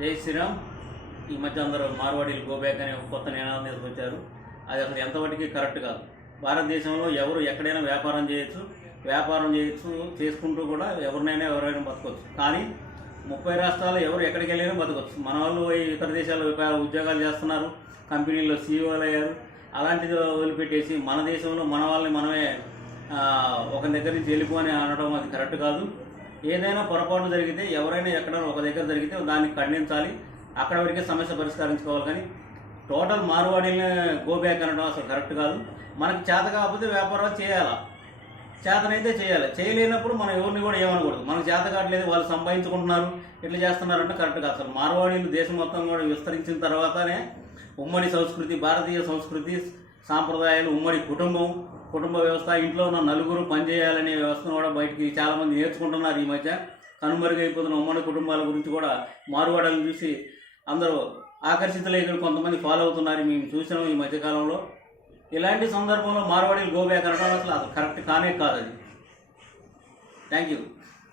జై శ్రీరామ్. ఈ మధ్య అందరూ మార్వాడీలు గోబ్యాక్ అనే ఒక కొత్త నినాదం తీసుకొచ్చారు. అది అసలు ఎంతవరకు కరెక్ట్ కాదు. భారతదేశంలో ఎవరు ఎక్కడైనా వ్యాపారం చేయొచ్చు, చేసుకుంటూ కూడా ఎవరైనా బతకొచ్చు. కానీ 30 రాష్ట్రాలు ఎవరు ఎక్కడికి వెళ్ళినా బతకొచ్చు. మన వాళ్ళు ఇతర దేశాల్లో ఉద్యోగాలు చేస్తున్నారు, కంపెనీల్లో సీఈఓలు అయ్యారు. అలాంటిది వదిలిపెట్టేసి మన దేశంలో మన వాళ్ళని మనమే ఒక దగ్గర నుంచి వెళ్ళిపోని అనడం అది కరెక్ట్ కాదు. ఏదైనా పొరపాటు జరిగితే ఎవరైనా ఎక్కడైనా ఒక దగ్గర జరిగితే దాన్ని ఖండించాలి, అక్కడ వరకే సమస్య పరిష్కరించుకోవాలి. కానీ టోటల్ మార్వాడీని గోబ్యాక్ అనడం అసలు కరెక్ట్ కాదు. మనకి చేత కాకపోతే వ్యాపారం చేయాలా, చేతనైతే చేయాలి. చేయలేనప్పుడు మనం ఎవరిని కూడా ఏమనకూడదు. మనకు చేత కావట్లేదు, వాళ్ళు సంపాదించుకుంటున్నారు, ఇట్లా చేస్తున్నారంటే కరెక్ట్ కాదు. అసలు మార్వాడీలు దేశం మొత్తం కూడా విస్తరించిన తర్వాతనే ఉమ్మడి సంస్కృతి, భారతీయ సంస్కృతి సాంప్రదాయాలు, ఉమ్మడి కుటుంబ వ్యవస్థ, ఇంట్లో ఉన్న నలుగురు పనిచేయాలనే వ్యవస్థను కూడా బయటికి చాలామంది నేర్చుకుంటున్నారు. ఈ మధ్య కనుమరుగైపోతున్న ఉమ్మడి కుటుంబాల గురించి కూడా మార్వాడీలను చూసి అందరూ ఆకర్షితులై కొంతమంది ఫాలో అవుతున్నారు. మేము చూసినాం ఈ మధ్యకాలంలో. ఇలాంటి సందర్భంలో మార్వాడీలు గోబ్యాక్ అనడం అసలు కరెక్ట్ కానే కాదు. అది థ్యాంక్ యూ.